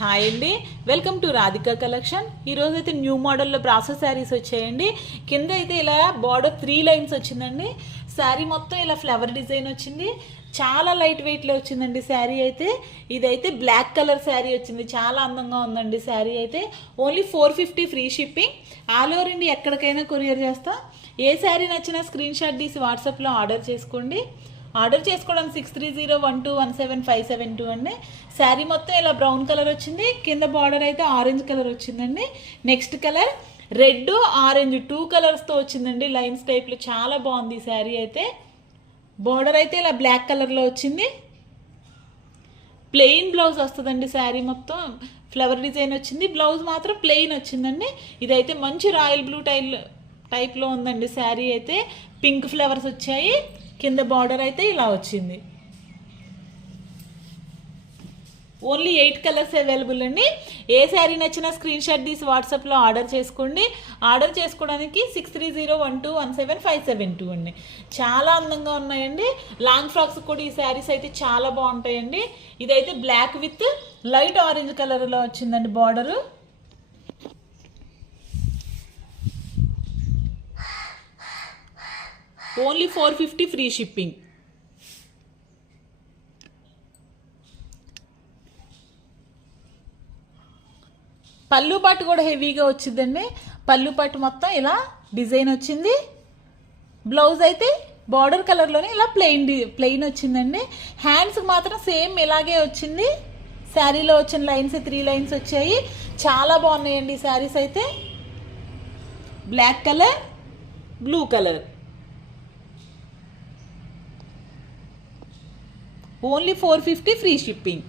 Hi అండి, welcome to Radhika collection. ఈరోజు అయితే న్యూ మోడల్లో బ్రాసో శారీస్ వచ్చాయండి. కింద అయితే ఇలా బార్డర్ 3 లైన్స్ వచ్చిందండి. శారీ మొత్తం ఇలా ఫ్లవర్ డిజైన్ వచ్చింది. చాలా లైట్ వెయిట్లో వచ్చిందండి శారీ అయితే. ఇదైతే బ్లాక్ కలర్ శారీ వచ్చింది. చాలా అందంగా ఉందండి శారీ అయితే. Only 450 free shipping. All over India ఎక్కడికైనా కొరియర్ చేస్తా. ఏ శారీ నచ్చినా స్క్రీన్ షాట్ తీసి వాట్సాప్లో ఆర్డర్ చేసుకోండి. ఆర్డర్ చేసుకోవడం 6301217572 అండి. శారీ మొత్తం ఇలా బ్రౌన్ కలర్ వచ్చింది. కింద బార్డర్ అయితే ఆరెంజ్ కలర్ వచ్చిందండి. నెక్స్ట్ కలర్ రెడ్ ఆరెంజ్ 2 కలర్స్తో వచ్చిందండి. లైన్స్ టైప్లో చాలా బాగుంది ఈ శారీ అయితే. బార్డర్ అయితే ఇలా బ్లాక్ కలర్లో వచ్చింది. ప్లెయిన్ బ్లౌజ్ వస్తుందండి. శారీ మొత్తం ఫ్లవర్ డిజైన్ వచ్చింది. బ్లౌజ్ మాత్రం ప్లెయిన్ వచ్చిందండి. ఇదైతే మంచి రాయల్ బ్లూ టైప్లో ఉందండి శారీ అయితే. పింక్ ఫ్లవర్స్ వచ్చాయి. కింద బార్డర్ అయితే ఇలా వచ్చింది. ఓన్లీ 8 కలర్స్ అవైలబుల్ అండి. ఏ శారీ నచ్చినా స్క్రీన్ షాట్ తీసి వాట్సాప్లో ఆర్డర్ చేసుకోండి. ఆర్డర్ చేసుకోవడానికి 6301217572 అండి. చాలా అందంగా ఉన్నాయండి. లాంగ్ ఫ్రాక్స్ కూడా ఈ శారీస్ అయితే చాలా బాగుంటాయండి. ఇదైతే బ్లాక్ విత్ లైట్ ఆరెంజ్ కలర్లో వచ్చిందండి బార్డరు. Only 450 free shipping. పళ్ళు పాటు కూడా హెవీగా వచ్చిందండి. పళ్ళు పాటు మొత్తం ఇలా డిజైన్ వచ్చింది. బ్లౌజ్ అయితే బార్డర్ కలర్లోనే ఇలా ప్లెయిన్ వచ్చిందండి. హ్యాండ్స్కి మాత్రం సేమ్ ఇలాగే వచ్చింది. శారీలో వచ్చిన లైన్స్ 3 లైన్స్ వచ్చాయి. చాలా బాగున్నాయండి ఈ శారీస్ అయితే. Black colour, blue colour. Only 450 free shipping.